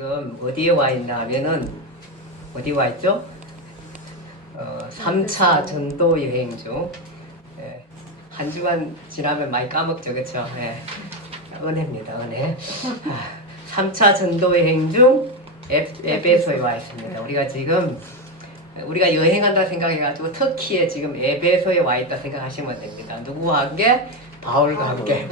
지금 어디에 와 있나 하면은 어디 와 있죠? 3차 전도 여행 중. 예, 한 주간 지나면 많이 까먹죠, 그렇죠? 예, 은혜입니다, 은혜. 3차 전도 여행 중 에베소에 와 있습니다. 우리가 지금 우리가 여행한다 생각해가지고 터키에 지금 에베소에 와 있다 생각하시면 됩니다. 누구와 함께? 바울과 함께.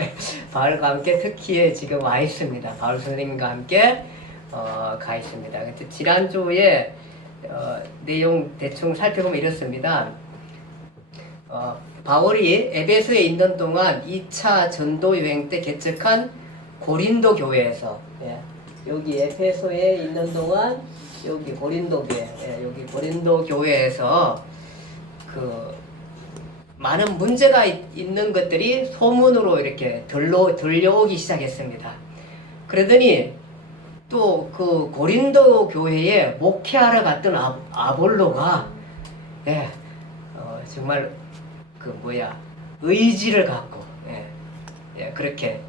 바울과 함께 터키에 지금 와 있습니다. 바울 선생님과 함께 가 있습니다. 지난주에 내용 대충 살펴보면 이렇습니다. 바울이 에베소에 있는 동안 2차 전도 여행 때 개척한 고린도 교회에서, 예, 여기 에베소에 있는 동안 여기 고린도 교회, 예, 여기 고린도 교회에서 그 많은 문제가 있는 것들이 소문으로 이렇게 들려오기 시작했습니다. 그러더니 또 그 고린도 교회에 목회하러 갔던 아볼로가, 예, 정말 의지를 갖고, 예, 그렇게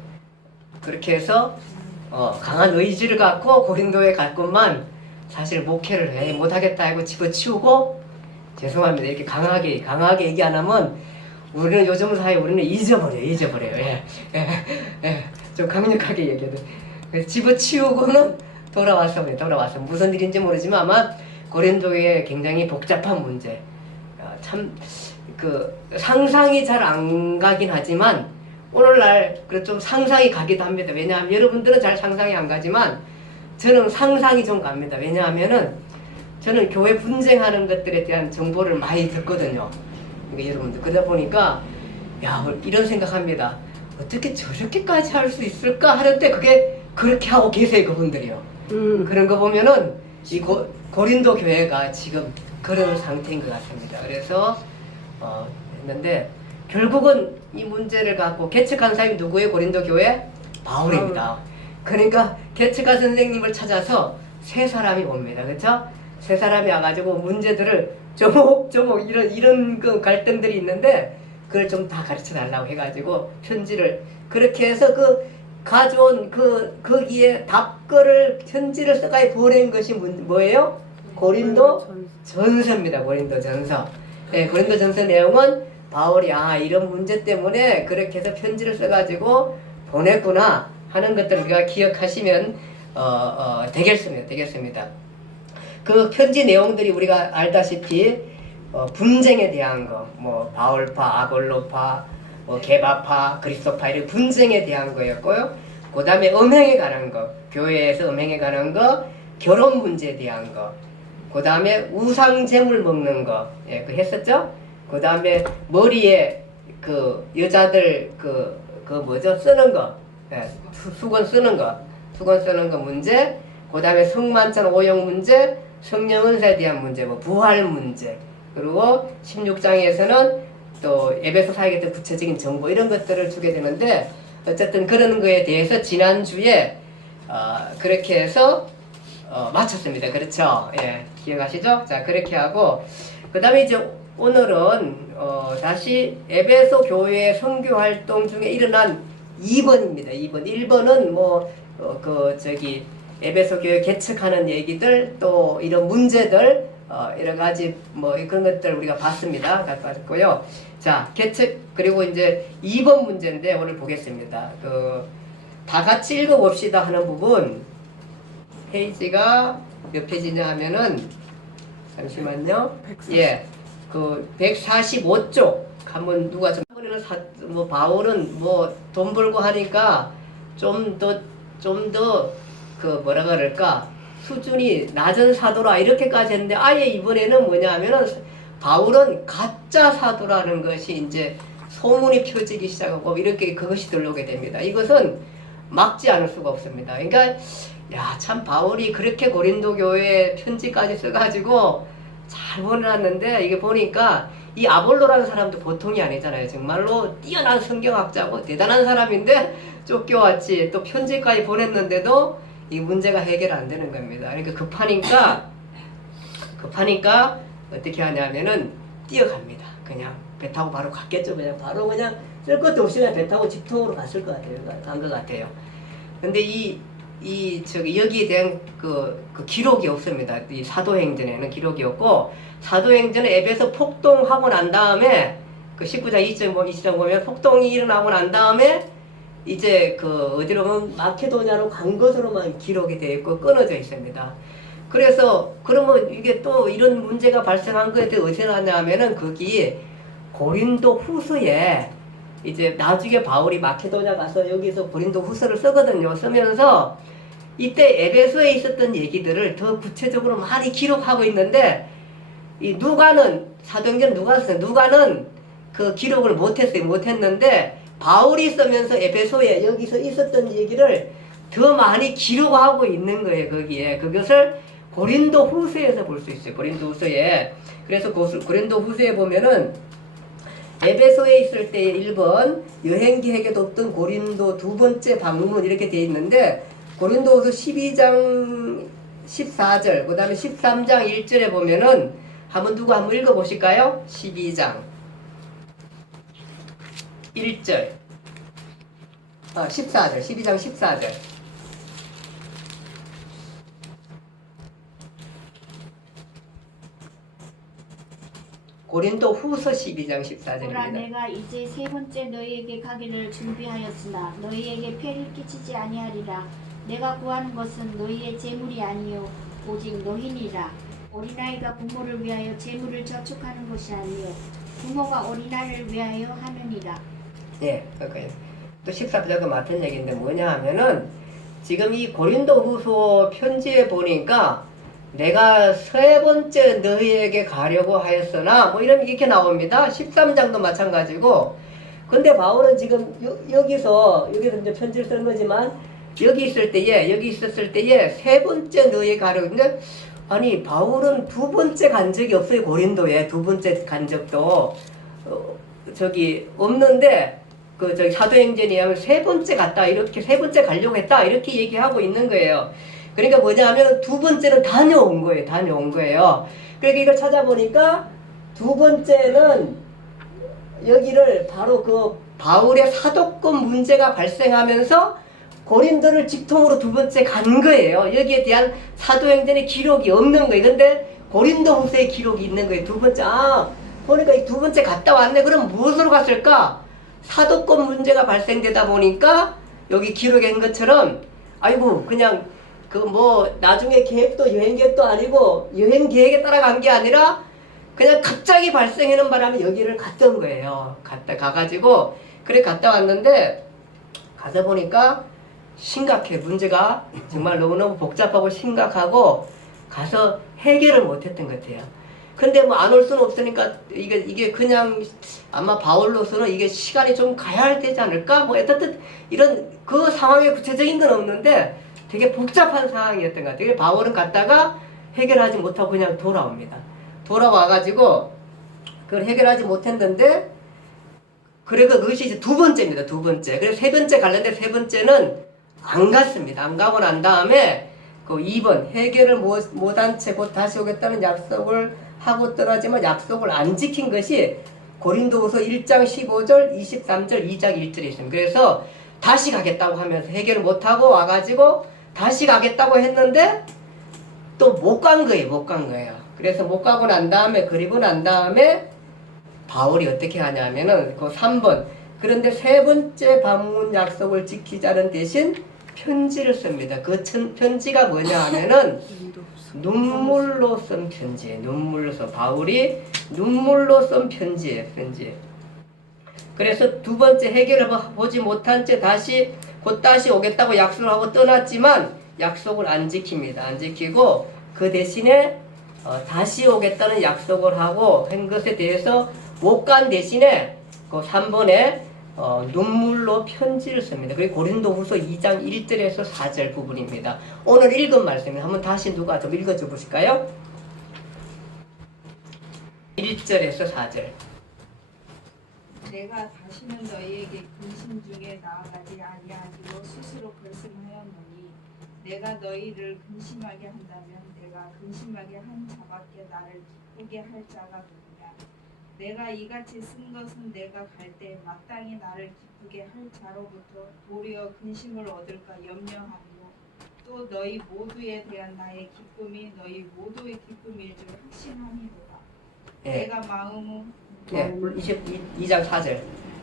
해서 강한 의지를 갖고 고린도에 갔건만 사실 목회를 못하겠다 하고 집어치우고, 죄송합니다, 이렇게 강하게 얘기 안 하면 우리는 요즘 사회 우리는 잊어버려요. 예, 좀 강력하게 얘기해도. 그래서 집어치우고는 돌아와서 무슨 일인지 모르지만 아마 고린도에 굉장히 복잡한 문제, 참 상상이 잘 안 가긴 하지만 오늘날 좀 상상이 가기도 합니다. 왜냐하면 여러분들은 잘 상상이 안 가지만 저는 상상이 좀 갑니다. 왜냐하면은 저는 교회 분쟁하는 것들에 대한 정보를 많이 듣거든요. 그러니까 여러분들 그러다 보니까 이런 생각합니다. 어떻게 저렇게까지 할 수 있을까 하는데 그게 그렇게 하고 계세요, 그분들이요. 그런 거 보면은 이 고린도 교회가 지금 그런 상태인 것 같습니다. 그래서 했는데 결국은 이 문제를 갖고 개척한 사람이 누구예요? 고린도 교회? 바울입니다. 그러니까 개척한 선생님을 찾아서 세 사람이 옵니다. 그렇죠? 세 사람이 와가지고 문제들을 조목조목 이런 그 갈등들이 있는데 그걸 좀 다 가르쳐 달라고 해가지고 편지를 그렇게 해서 가져온 거기에 답글을 편지를 써가지고 보낸 것이 뭐예요? 고린도 전서입니다. 고린도 전서. 네, 고린도 전서 내용은 바울이 이런 문제 때문에 그렇게 해서 편지를 써가지고 보냈구나 하는 것들을 우리가 기억하시면 되겠습니다. 그 편지 내용들이 우리가 알다시피 분쟁에 대한 거, 뭐 바울파, 아볼로파, 뭐 게바파, 그리스도파 이런 분쟁에 대한 거였고요. 그 다음에 음행에 관한 거, 교회에서 음행에 관한 거, 결혼 문제에 대한 거, 그 다음에 우상 제물 먹는 거, 예, 했었죠. 그 다음에 머리에 여자들 쓰는 거, 예, 수건 쓰는 거 문제, 그 다음에 성만찬 오용 문제, 성령 은사에 대한 문제, 뭐 부활 문제, 그리고 16장에서는 또 에베소 사역에 대한 구체적인 정보 이런 것들을 주게 되는데 어쨌든 그런 거에 대해서 지난주에 그렇게 해서 마쳤습니다. 그렇죠? 예, 기억하시죠? 자, 그렇게 하고 그 다음에 이제 오늘은 다시 에베소 교회 선교 활동 중에 일어난 2번입니다. 2번. 1번은 에베소 교회 개척하는 얘기들, 또 이런 문제들, 여러 가지 그런 것들 우리가 봤습니다. 봤고요. 자, 개척, 그리고 이제 2번 문제인데 오늘 보겠습니다. 다 같이 읽어봅시다 하는 부분, 페이지가 몇 페이지냐 하면은, 잠시만요. 140. 예, 145쪽. 한번 누가 바울은 돈 벌고 하니까 좀 더 뭐라 그럴까, 수준이 낮은 사도라 이렇게까지 했는데 아예 이번에는 뭐냐 하면은 바울은 가짜 사도라는 것이 이제 소문이 펴지기 시작하고 이렇게 그것이 들려오게 됩니다. 이것은 막지 않을 수가 없습니다. 그러니까 참 바울이 그렇게 고린도 교회에 편지까지 써가지고 잘 보내놨는데 이게 보니까 이 아볼로라는 사람도 보통이 아니잖아요. 정말로 뛰어난 성경학자고 대단한 사람인데 쫓겨왔지, 또 편지까지 보냈는데도 이 문제가 해결 안 되는 겁니다. 그러니까 급하니까 어떻게 하냐면은 뛰어갑니다. 그냥 배 타고 바로 갔겠죠. 그냥 쓸 것도 없이 그냥 배 타고 집통으로 갔을 것 같아요. 간 것 같아요. 근데 이 저기 여기에 대한 그 기록이 없습니다. 이 사도행전에는 기록이 없고, 사도행전은 에베소 폭동하고 난 다음에 그 19장 2장 보면 폭동이 일어나고 난 다음에 이제 그 어디로 보면 마케도냐로 간 것으로만 기록이 되어 있고 끊어져 있습니다. 그래서 그러면 이게 또 이런 문제가 발생한 거에 대해 어디서 나냐면은 거기 고린도 후서에 이제 나중에 바울이 마케도냐 가서 여기서 고린도 후서를 쓰거든요. 쓰면서 이때 에베소에 있었던 얘기들을 더 구체적으로 많이 기록하고 있는데, 이 누가는 사도행전 누가는 그 기록을 못했는데 바울이 쓰면서 에베소에 여기서 있었던 얘기를 더 많이 기록하고 있는 거예요. 거기에 그것을 고린도 후서에서 볼 수 있어요. 고린도 후서에. 그래서 고린도 후서에 보면은 에베소에 있을 때 1번 여행 계획에 뒀던 고린도 두 번째 방문 이렇게 되어 있는데, 고린도후서 12장 14절 그 다음에 13장 1절에 보면은 한번 읽어보실까요? 12장 1절 14절 12장 14절 고린도 후서 12장 14절입니다. 보라, 내가 이제 세 번째 너희에게 가기를 준비하였으나 너희에게 폐를 끼치지 아니하리라. 내가 구하는 것은 너희의 재물이 아니요 오직 너희니라. 어린아이가 부모를 위하여 재물을 저축하는 것이 아니요 부모가 어린아이를 위하여 하느니라. 예, 그러니까 또 14절도 맡은 얘기인데 뭐냐 하면은 지금 이 고린도 후서 편지에 보니까 내가 세 번째 너희에게 가려고 하였으나 뭐 이렇게 나옵니다. 13장도 마찬가지고. 근데 바울은 지금 여기서 이제 편지를 쓰는 거지만 여기 있었을 때에 세 번째 너희에게 가려고 했는데, 아니 바울은 두 번째 간 적이 없어요. 고린도에 두 번째 간 적도 저기 없는데, 저기 사도행전에 의하면 세 번째 갔다, 이렇게 세 번째 가려고 했다, 이렇게 얘기하고 있는 거예요. 그러니까 뭐냐 하면 두 번째는 다녀온 거예요. 그러니까 이걸 찾아보니까 두 번째는 여기를 바로 그 바울의 사도권 문제가 발생하면서 고린도를 직통으로 두 번째 간 거예요. 여기에 대한 사도행전의 기록이 없는 거예요. 근데 고린도 후서의 기록이 있는 거예요. 두 번째, 보니까 이 두 번째 갔다 왔네. 그럼 무엇으로 갔을까? 사도권 문제가 발생되다 보니까 여기 기록에 한 것처럼, 아이고 그냥 나중에 여행 계획도 아니고 여행 계획에 따라 간 게 아니라 그냥 갑자기 발생하는 바람에 여기를 갔던 거예요. 가가지고 그래 갔다 왔는데, 가서 보니까 심각해. 문제가 정말 너무너무 복잡하고 심각하고 가서 해결을 못했던 것 같아요. 근데 안 올 수는 없으니까 이게 그냥 아마 바울로서는 이게 시간이 좀 가야 되지 않을까? 어쨌든 이런 그 상황에 구체적인 건 없는데 되게 복잡한 상황이었던 것 같아요. 바울은 갔다가 해결하지 못하고 그냥 돌아옵니다. 돌아와가지고 그걸 해결하지 못했는데, 그래서 그것이 이제 두 번째입니다. 두 번째. 그래서 세 번째 갈는데 세 번째는 안 갔습니다. 안 가고 난 다음에 그 2번 해결을 못한 채 곧 다시 오겠다는 약속을 하고 떠나지만 약속을 안 지킨 것이 고린도후서 1장 15절 23절 2장 1절에 있습니다. 그래서 다시 가겠다고 하면서 해결을 못하고 와가지고 다시 가겠다고 했는데 또 못 간 거예요. 그래서 못 가고 난 다음에, 그리고 난 다음에 바울이 어떻게 하냐면은 그 3번, 그런데 세 번째 방문 약속을 지키자는 대신 편지를 씁니다. 그 편지가 뭐냐 하면은 눈물로 쓴 편지예요. 바울이 눈물로 쓴 편지예요. 그래서 두 번째 해결을 보지 못한 채 곧 다시 오겠다고 약속을 하고 떠났지만 약속을 안 지킵니다. 안 지키고 그 대신에 다시 오겠다는 약속을 하고 한 것에 대해서 못 간 대신에 그 3번에 눈물로 편지를 씁니다. 그게 고린도후서 2장 1절에서 4절 부분입니다. 오늘 읽은 말씀입니다. 한번 다시 누가 좀 읽어줘 보실까요? 1절에서 4절. 내가 다시는 너희에게 근심 중에 나아가지 아니하기로 스스로 결심하였노니, 내가 너희를 근심하게 한다면 내가 근심하게 한 자밖에 나를 기쁘게 할 자가 누구냐. 내가 이같이 쓴 것은 내가 갈 때 마땅히 나를 기쁘게 할 자로부터 도리어 근심을 얻을까 염려하므로 또 너희 모두에 대한 나의 기쁨이 너희 모두의 기쁨일 줄 확신함이로다. 예. 내가 마음 예, 22장 4절.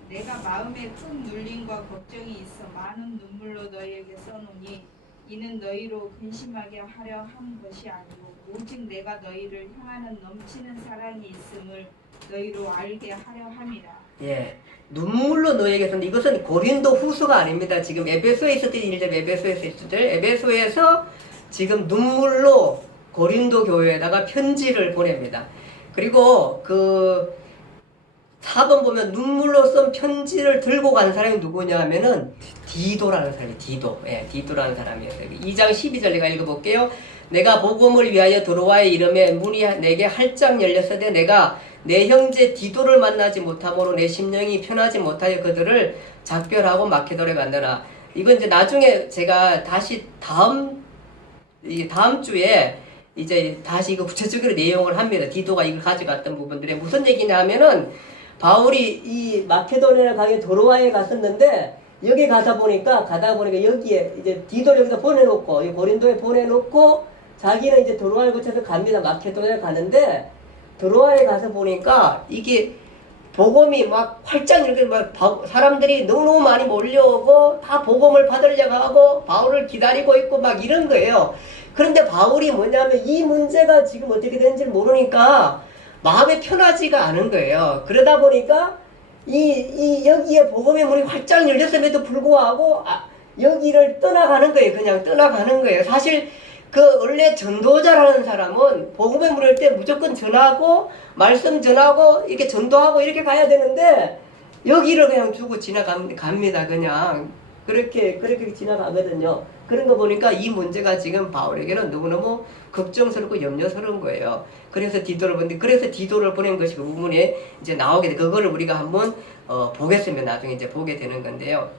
내가 마음에 큰 눌림과 걱정이 있어 많은 눈물로 너희에게 써노니 이는 너희로 근심하게 하려 한 것이 아니고 오직 내가 너희를 향하는 넘치는 사랑이 있음을 너희로 알게 하려 함이라. 예, 눈물로 너에게 썼는데 이것은 고린도 후서가 아닙니다. 지금 에베소에 있었던 일들, 에베소에서 있었던 에베소에서 지금 눈물로 고린도 교회에다가 편지를 보냅니다. 그리고 그 4번 보면 눈물로 쓴 편지를 들고 간 사람이 누구냐 하면은 디도라는 사람이에요. 디도. 예, 디도라는 사람이었어요. 2장 12절 내가 읽어볼게요. 내가 복음을 위하여 도로아에 이름에 문이 내게 활짝 열렸으되 내가 내 형제 디도를 만나지 못함으로 내 심령이 편하지 못하여 그들을 작별하고 마케도냐에 간다나. 이건 이제 나중에 제가 다시 다음 주에 이제 다시 이거 구체적으로 내용을 합니다. 디도가 이걸 가져갔던 부분들에 무슨 얘기냐 하면은 바울이 이 마케도냐를 가게 도로아에 갔었는데 여기 가다 보니까 여기에 이제 디도를 여기다 보내놓고 이 고린도에 보내놓고 자기는 이제 도로아를 거쳐서 갑니다. 마케도냐에 가는데 도로아에 가서 보니까 이게 복음이 막 활짝 이렇게 막 사람들이 너무너무 많이 몰려오고 다 복음을 받으려고 하고 바울을 기다리고 있고 막 이런 거예요. 그런데 바울이 뭐냐면 이 문제가 지금 어떻게 되는지 모르니까 마음이 편하지가 않은 거예요. 그러다 보니까 여기에 복음의 문이 활짝 열렸음에도 불구하고 여기를 떠나가는 거예요. 그냥 떠나가는 거예요. 사실 그 원래 전도자라는 사람은 복음의 문을 때 무조건 전하고 말씀 전하고 이렇게 전도하고 이렇게 가야 되는데 여기를 그냥 두고 지나갑니다. 그냥 그렇게 지나가거든요. 그런 거 보니까 이 문제가 지금 바울에게는 너무너무 걱정스럽고 염려스러운 거예요. 그래서 디도를 보낸 것이 그 부분에 이제 나오게 돼. 그거를 우리가 한번 보겠습니다. 나중에 이제 보게 되는 건데요.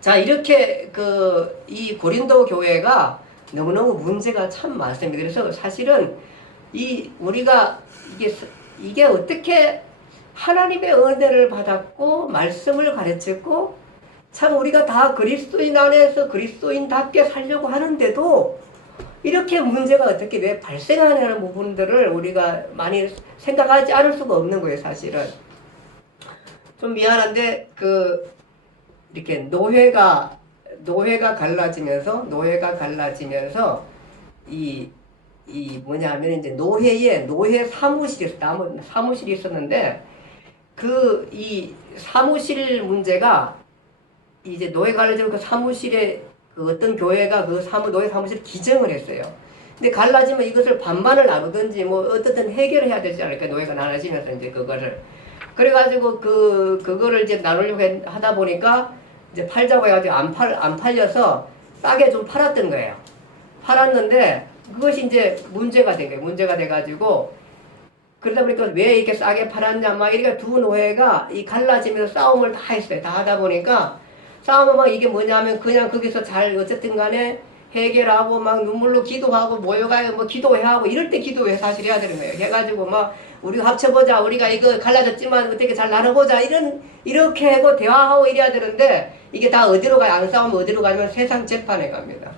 자, 이렇게 이 고린도 교회가 너무너무 문제가 참 많습니다. 그래서 사실은 우리가 이게 어떻게 하나님의 은혜를 받았고 말씀을 가르쳤고 참 우리가 다 그리스도인 안에서 그리스도인답게 살려고 하는데도 이렇게 문제가 어떻게 왜 발생하냐는 부분들을 우리가 많이 생각하지 않을 수가 없는 거예요. 사실은 좀 미안한데 이렇게 노회가 갈라지면서 뭐냐 하면 이제 노회 사무실이 있었는데 이 사무실 문제가 이제 노회 갈라지면 그 사무실에 어떤 교회가 노회 사무실 기증을 했어요. 근데 갈라지면 이것을 반반을 나누든지 뭐 어떻든 해결을 해야 되지 않을까. 노회가 나눠지면서 이제 그거를 그래가지고 그거를 이제 나누려고 하다 보니까 이제 팔자고 해가지고 안 팔려서 싸게 좀 팔았던 거예요. 팔았는데 그것이 이제 문제가 된 거예요. 문제가 돼가지고 그러다 보니까 왜 이렇게 싸게 팔았냐 막 이렇게 두 노회가 갈라지면서 싸움을 다 했어요. 다 하다 보니까 싸움은 막 이게 뭐냐면 그냥 거기서 잘 어쨌든 간에 해결하고 막 눈물로 기도하고 모여가요 뭐 기도해하고 이럴 때 기도해 사실 해야 되는 거예요. 해가지고 막 우리가 합쳐보자 우리가 이거 갈라졌지만 어떻게 잘 나눠보자 이렇게 하고 대화하고 이래야 되는데 이게 다 어디로 가요? 안 싸우면 어디로 가냐면 세상 재판에 갑니다.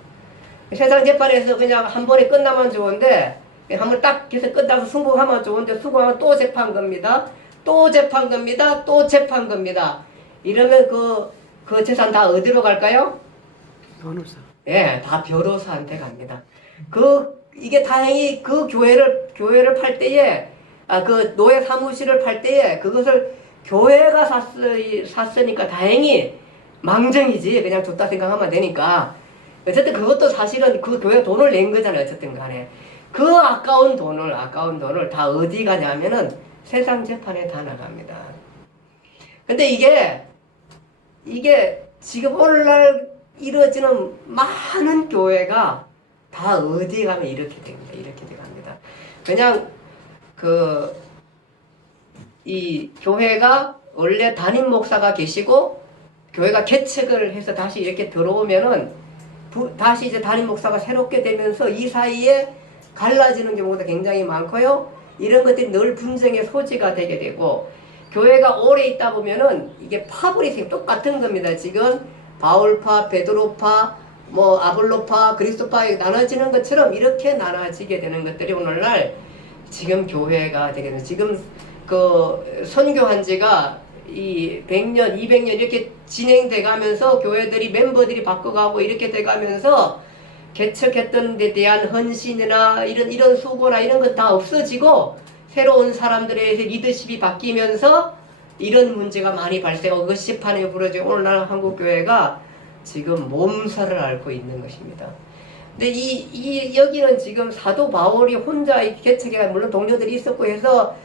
세상 재판에서 그냥 한 번에 끝나면 좋은데 한번 딱 해서 끝나서 승복하면 좋은데 승복하면 또 재판 겁니다. 또 재판 겁니다. 또 재판 겁니다. 이러면 그 재산 다 어디로 갈까요? 변호사. 예, 다 변호사한테 갑니다. 이게 다행히 그 교회를 팔 때에, 그 노예 사무실을 팔 때에 그것을 교회가 샀으니까 다행히 망정이지. 그냥 줬다 생각하면 되니까. 어쨌든 그것도 사실은 그 교회 돈을 낸 거잖아요. 어쨌든 간에. 그 아까운 돈을 다 어디 가냐면은 세상 재판에 다 나갑니다. 근데 이게 지금 오늘날 이루어지는 많은 교회가 다 어디 가면 이렇게 됩니다. 이렇게 돼갑니다. 그냥 이 교회가 원래 담임 목사가 계시고 교회가 개척을 해서 다시 이렇게 들어오면은 다시 이제 담임 목사가 새롭게 되면서 이 사이에 갈라지는 경우가 굉장히 많고요. 이런 것들이 늘 분쟁의 소지가 되게 되고 교회가 오래 있다 보면은 이게 파벌이 똑같은 겁니다. 지금 바울파, 베드로파, 뭐 아볼로파, 그리스도파 나눠지는 것처럼 이렇게 나눠지게 되는 것들이 오늘날 지금 교회가 되겠네. 지금 그 선교한 지가 이 100년, 200년 이렇게 진행돼 가면서 교회들이 멤버들이 바꿔가고 이렇게 돼 가면서 개척했던 데 대한 헌신이나 이런 수고나 이런 것 다 없어지고 새로운 사람들에 의해서 리더십이 바뀌면서 이런 문제가 많이 발생하고 그 시판에 부러지고 오늘날 한국교회가 지금 몸살을 앓고 있는 것입니다. 근데 여기는 지금 사도 바울이 혼자 개척에 물론 동료들이 있었고 해서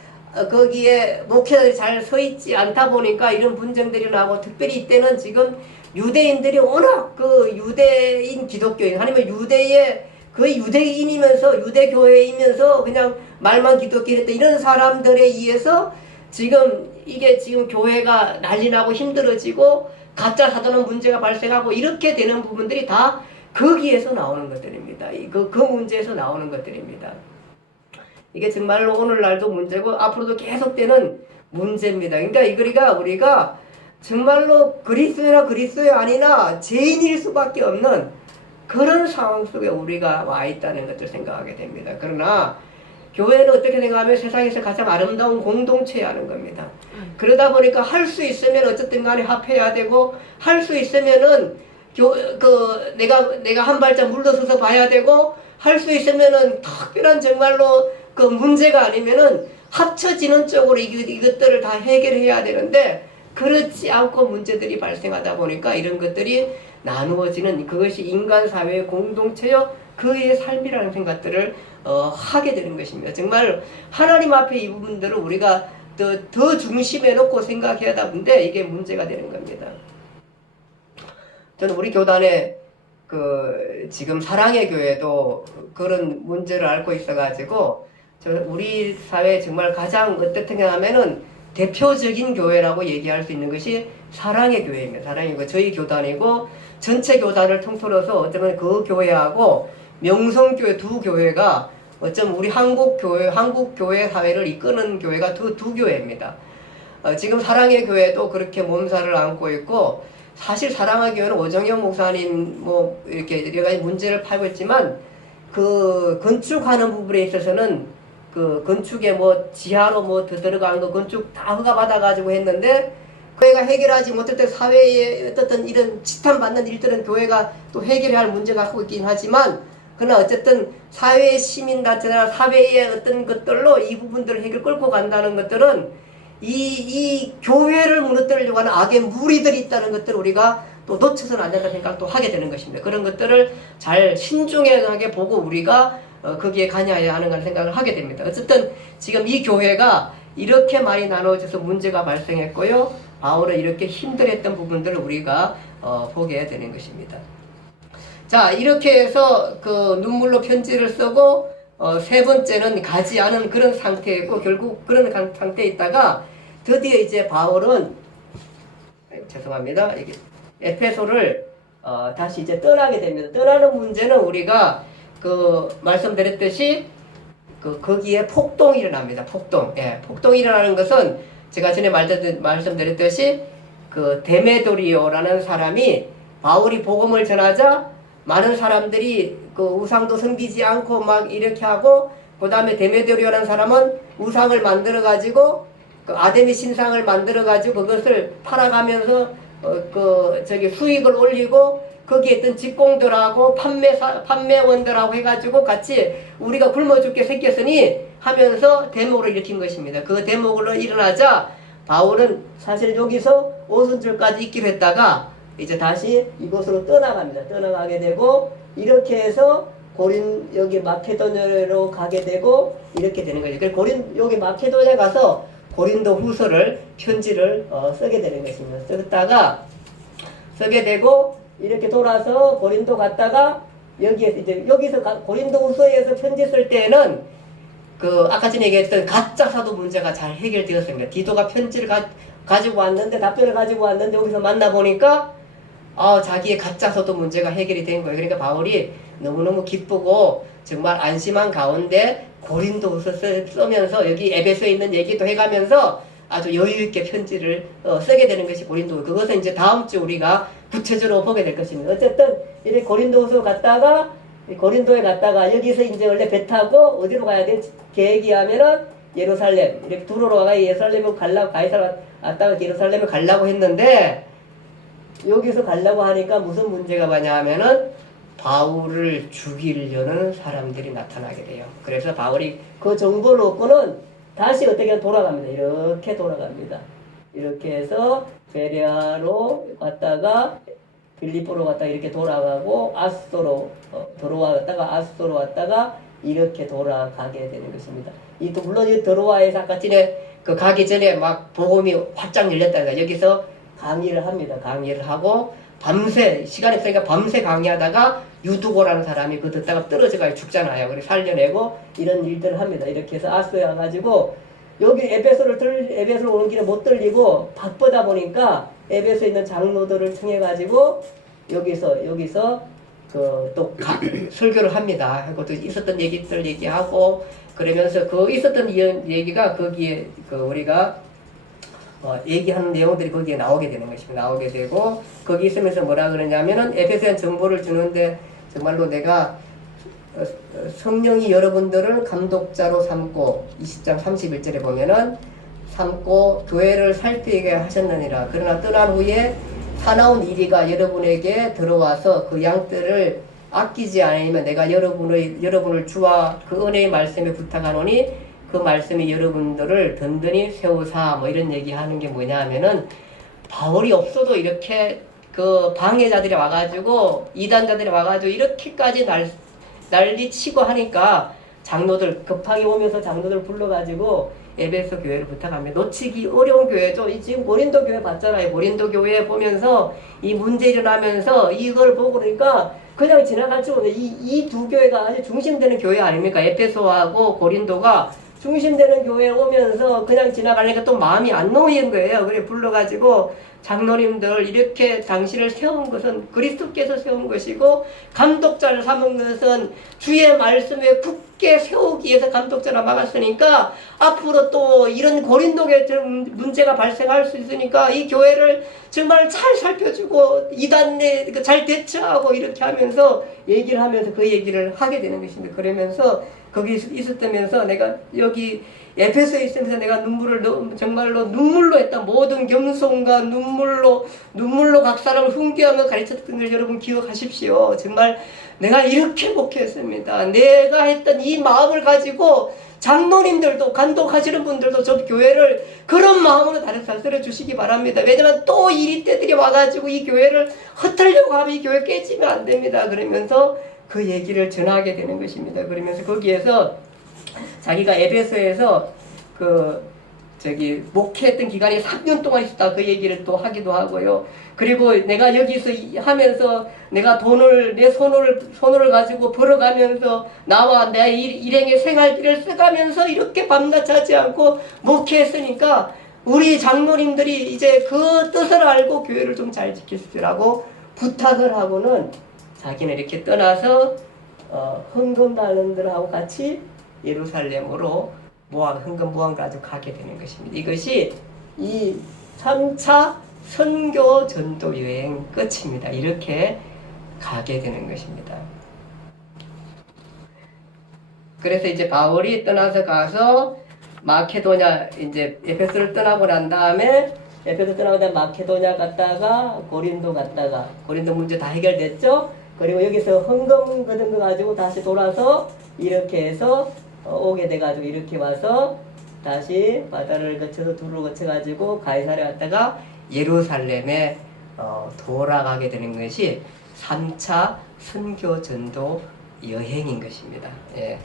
거기에 목회자들이 잘 서 있지 않다 보니까 이런 분쟁들이 나고 특별히 이때는 지금 유대인들이 워낙 그 유대인 기독교인 아니면 유대의 거의 유대인이면서 유대교회이면서 그냥 말만 기독교 했던 이런 사람들에 의해서 지금 이게 지금 교회가 난리나고 힘들어지고 가짜 사도는 문제가 발생하고 이렇게 되는 부분들이 다 거기에서 나오는 것들입니다. 그 문제에서 나오는 것들입니다. 이게 정말로 오늘날도 문제고 앞으로도 계속되는 문제입니다. 그러니까 우리가 정말로 그리스도나 그리스도의 아니나 죄인일 수밖에 없는 그런 상황 속에 우리가 와 있다는 것을 생각하게 됩니다. 그러나 교회는 어떻게 생각하면 세상에서 가장 아름다운 공동체라는 겁니다. 그러다 보니까 할 수 있으면 어쨌든 간에 합해야 되고 할 수 있으면은 내가 한 발짝 물러서서 봐야 되고 할 수 있으면은 특별한 정말로 그 문제가 아니면은 합쳐지는 쪽으로 이것들을 다 해결해야 되는데 그렇지 않고 문제들이 발생하다 보니까 이런 것들이 나누어지는 그것이 인간 사회의 공동체요 그의 삶이라는 생각들을 하게 되는 것입니다. 정말 하나님 앞에 이 부분들을 우리가 더 중심에 놓고 생각해야 하는데 이게 문제가 되는 겁니다. 저는 우리 교단에 지금 사랑의 교회도 그런 문제를 앓고 있어가지고 우리 사회에 정말 가장 어떻게 하면은 대표적인 교회라고 얘기할 수 있는 것이 사랑의 교회입니다. 사랑의 교회 저희 교단이고 전체 교단을 통틀어서 어쩌면 그 교회하고 명성교회 두 교회가 어쩌면 우리 한국 교회 사회를 이끄는 교회가 두 교회입니다. 지금 사랑의 교회도 그렇게 몸살을 앓고 있고 사실 사랑의 교회는 오정현 목사님 뭐 이렇게 여러 가지 문제를 팔고 있지만 그 건축하는 부분에 있어서는 그 건축에 뭐 지하로 뭐 들어가는 거 건축 다 허가 받아가지고 했는데 교회가 해결하지 못했던 사회에 어떤 이런 지탄받는 일들은 교회가 또 해결해야 할 문제가 하고 있긴 하지만 그러나 어쨌든 사회의 시민단체나 사회의 어떤 것들로 이 부분들을 해결 끌고 간다는 것들은 이 교회를 무너뜨리려고 하는 악의 무리들이 있다는 것들을 우리가 또 놓쳐서는 안 된다는 생각도 하게 되는 것입니다. 그런 것들을 잘 신중하게 보고 우리가 거기에 관여해야 하는 생각을 하게 됩니다. 어쨌든 지금 이 교회가 이렇게 많이 나누어져서 문제가 발생했고요. 바울은 이렇게 힘들었던 부분들을 우리가 보게 되는 것입니다. 자, 이렇게 해서 그 눈물로 편지를 쓰고 세 번째는 가지 않은 그런 상태였고 결국 그런 상태에 있다가 드디어 이제 바울은 죄송합니다. 이게 에페소를 다시 이제 떠나게 됩니다. 떠나는 문제는 우리가 말씀드렸듯이 거기에 폭동이 일어납니다. 폭동. 예, 폭동이 일어나는 것은 제가 전에 말씀드렸듯이 데메도리오라는 사람이 바울이 복음을 전하자 많은 사람들이 우상도 섬기지 않고 막 이렇게 하고 그 다음에 데메도리오라는 사람은 우상을 만들어 가지고 아데미 신상을 만들어 가지고 그것을 팔아가면서 수익을 올리고 거기에 있던 직공들하고 판매원들하고 해가지고 같이 우리가 굶어 죽게 생겼으니 하면서 데모를 일으킨 것입니다. 그 데모로 일어나자 바울은 사실 여기서 오순절까지 있기로 했다가 이제 다시 이곳으로 떠나갑니다. 떠나가게 되고 이렇게 해서 여기 마케도냐로 가게 되고 이렇게 되는 거죠. 그래서 여기 마케도냐 가서 고린도 후서를 편지를 쓰게 되는 것입니다. 쓰게 되고 이렇게 돌아서 고린도 갔다가 여기서 고린도 후서에서 편지 쓸 때에는 아까 전에 얘기했던 가짜 사도 문제가 잘 해결되었습니다. 디도가 편지를 가지고 왔는데 답변을 가지고 왔는데 여기서 만나보니까 자기의 가짜 사도 문제가 해결이 된 거예요. 그러니까 바울이 너무너무 기쁘고 정말 안심한 가운데 고린도 후서 쓰면서 여기 에베소에 있는 얘기도 해가면서 아주 여유 있게 편지를 쓰게 되는 것이 고린도. 그것은 이제 다음 주 우리가 구체적으로 보게 될 것입니다. 어쨌든 이렇게 고린도서 갔다가 고린도에 갔다가 여기서 이제 원래 배 타고 어디로 가야 돼? 계획이 하면은 예루살렘 이렇게 두로로 가가 예루살렘을 가려고 가이사라 왔다가 예루살렘을 가려고 했는데 여기서 가려고 하니까 무슨 문제가 많냐 하면은 바울을 죽이려는 사람들이 나타나게 돼요. 그래서 바울이 그 정보를 얻고는 다시 어떻게 돌아갑니다. 이렇게 돌아갑니다. 이렇게 해서 베레아로 갔다가 빌립보로 갔다가 이렇게 돌아가고 아스도로 들어왔다가 아스도로 왔다가 이렇게 돌아가게 되는 것입니다. 물론 이 드로아에서 아까 전에 그 가기 전에 막 복음이 활짝 열렸다가 여기서 강의를 합니다. 강의를 하고 밤새 시간이 없으니까 밤새 강의하다가 유두고라는 사람이 그 듣다가 떨어져가 죽잖아요. 그래서 살려내고 이런 일들을 합니다. 이렇게 해서 아스도에 와가지고 여기 에베소를 오는 길에 못 들리고 바쁘다 보니까 에베소에 있는 장로들을 청해가지고 여기서 또 설교를 합니다. 하고 또 있었던 얘기들 얘기하고 그러면서 그 있었던 얘기가 거기에 우리가 얘기하는 내용들이 거기에 나오게 되는 것입니다. 나오게 되고 거기 있으면서 뭐라 그러냐면은 에베소에 정보를 주는데 정말로 내가 성령이 여러분들을 감독자로 삼고 20장 31절에 보면은 삼고 교회를 살피게 하셨느니라. 그러나 떠난 후에 사나운 이리가 여러분에게 들어와서 그 양들을 아끼지 않으면 내가 여러분을 주와 그 은혜의 말씀에 부탁하노니 그 말씀이 여러분들을 든든히 세우사 뭐 이런 얘기하는 게 뭐냐 하면은 바울이 없어도 이렇게 그 방해자들이 와가지고 이단자들이 와가지고 이렇게까지 난리치고 하니까 장로들 급하게 오면서 장로들 불러가지고 에베소 교회를 부탁합니다. 놓치기 어려운 교회죠. 지금 고린도 교회 봤잖아요. 고린도 교회 보면서 이 문제 일어나면서 이걸 보고 그러니까 그냥 지나갈 줄 모르는 이 두 교회가 아주 중심되는 교회 아닙니까? 에베소하고 고린도가 중심되는 교회에 오면서 그냥 지나가려니까 또 마음이 안 놓이는 거예요. 그래 불러가지고 장로님들 이렇게 당신을 세운 것은 그리스도께서 세운 것이고 감독자를 삼은 것은 주의 말씀에 굳게 세우기 위해서 감독자를 막았으니까 앞으로 또 이런 고린도교회 문제가 발생할 수 있으니까 이 교회를 정말 잘 살펴주고 이단에 잘 대처하고 이렇게 하면서 얘기를 하면서 그 얘기를 하게 되는 것입니다. 그러면서 거기 있었다면서 내가 여기 에베소에 있으면서 내가 정말로 눈물로 했던 모든 겸손과 눈물로 각 사람을 훈계하며 가르쳤던 걸 여러분 기억하십시오. 정말 내가 이렇게 목회했습니다. 내가 했던 이 마음을 가지고 장로님들도 감독하시는 분들도 저 교회를 그런 마음으로 다스려 주시기 바랍니다. 왜냐면 또 이리 때들이 와가지고 이 교회를 흩으려고 하면 이 교회 깨지면 안 됩니다. 그러면서 그 얘기를 전하게 되는 것입니다. 그러면서 거기에서 자기가 에베소에서 목회했던 기간이 3년 동안 있었다. 그 얘기를 또 하기도 하고요. 그리고 내가 여기서 하면서 내가 내 손을 가지고 벌어가면서 나와 내 일행의 생활비를 써가면서 이렇게 밤낮 자지 않고 목회했으니까 우리 장로님들이 이제 그 뜻을 알고 교회를 좀 잘 지키시라고 부탁을 하고는 자기는 이렇게 떠나서 헌금단원들하고 같이 예루살렘으로 헌금 무한 가지고 가게 되는 것입니다. 이것이 이 3차 선교 전도 여행 끝입니다. 이렇게 가게 되는 것입니다. 그래서 이제 바울이 떠나서 가서 마케도냐 이제 에베소를 떠나고 난 다음에 에베소 떠나고 마케도냐 갔다가 고린도 갔다가 고린도 문제 다 해결됐죠. 그리고 여기서 헌금 거둔 거 가지고 다시 돌아서 이렇게 해서 오게 돼가지고 이렇게 와서 다시 바다를 거쳐서 두루를 거쳐가지고 가이사랴에 왔다가 예루살렘에 돌아가게 되는 것이 3차 선교 전도 여행인 것입니다. 예.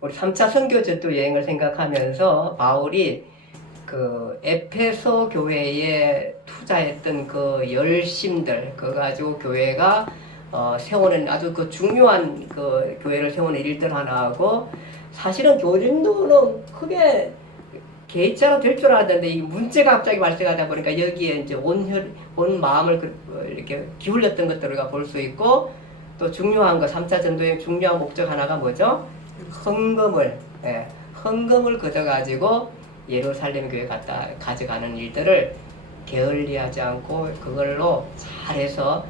우리 3차 선교 전도 여행을 생각하면서 바울이 그 에페소 교회에 투자했던 그 열심들 그거 가지고 교회가 세우는 아주 그 중요한 그 교회를 세우는 일들 하나 하고 사실은 고린도는 크게 개인차로 될 줄 알았는데 이 문제가 갑자기 발생하다 보니까 여기에 이제 온 마음을 이렇게 기울였던 것들을 우리가 볼 수 있고, 또 중요한 거 3차 전도의 중요한 목적 하나가 뭐죠? 헌금을 걷어가지고 예루살렘 교회 갖다 가져가는 일들을 게을리하지 않고 그걸로 잘해서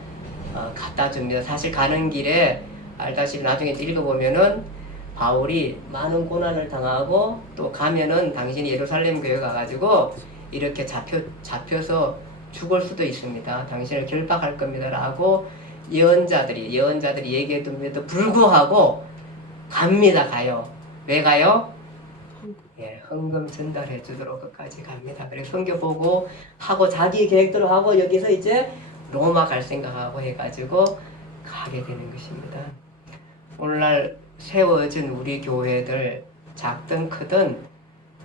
갖다 줍니다. 사실 가는 길에 알다시피 나중에 읽어보면은 바울이 많은 고난을 당하고 또 가면은 당신이 예루살렘 교회 가가지고 이렇게 잡혀서 죽을 수도 있습니다. 당신을 결박할 겁니다. 라고 예언자들이 얘기해둠에도 불구하고 갑니다. 가요. 왜 가요? 예, 헌금 전달해 주도록 끝까지 갑니다. 그래서 성경 보고 하고 자기 계획대로 하고 여기서 이제 로마 갈 생각하고 해가지고 가게 되는 것입니다. 오늘날 세워진 우리 교회들 작든 크든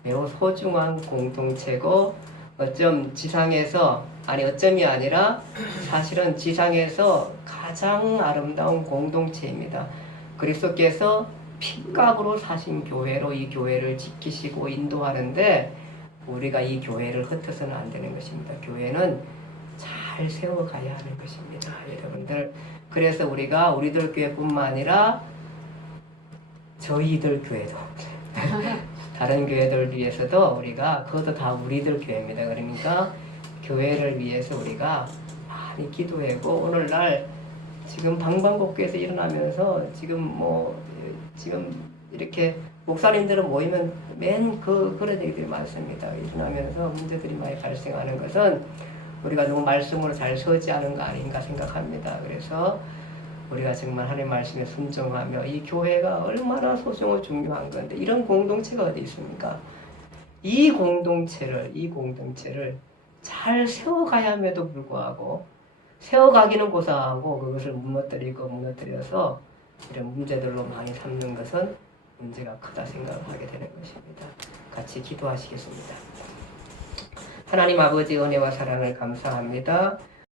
매우 소중한 공동체고 어점이 아니라 사실은 지상에서 가장 아름다운 공동체입니다. 그리스도께서 핏값으로 사신 교회로 이 교회를 지키시고 인도하는데 우리가 이 교회를 흩어서는 안 되는 것입니다. 교회는 잘 세워가야 하는 것입니다. 여러분들, 그래서 우리가 우리들 교회뿐만 아니라 저희들 교회도 다른 교회들 위해서도 우리가 그것도 다 우리들 교회입니다. 그러니까 교회를 위해서 우리가 많이 기도하고 오늘날 지금 방방곡곡에서 일어나면서 지금 이렇게 목사님들은 모이면 그런 얘기들이 많습니다. 일어나면서 문제들이 많이 발생하는 것은 우리가 너무 말씀으로 잘 서지 않은 거 아닌가 생각합니다. 그래서 우리가 정말 하나님의 말씀에 순종하며 이 교회가 얼마나 소중하고 중요한 건데 이런 공동체가 어디 있습니까? 이 공동체를 잘 세워가야 함에도 불구하고 세워가기는 고사하고 그것을 무너뜨려서 이런 문제들로 많이 삼는 것은 문제가 크다 생각을 하게 되는 것입니다. 같이 기도하시겠습니다. 하나님 아버지 은혜와 사랑을 감사합니다.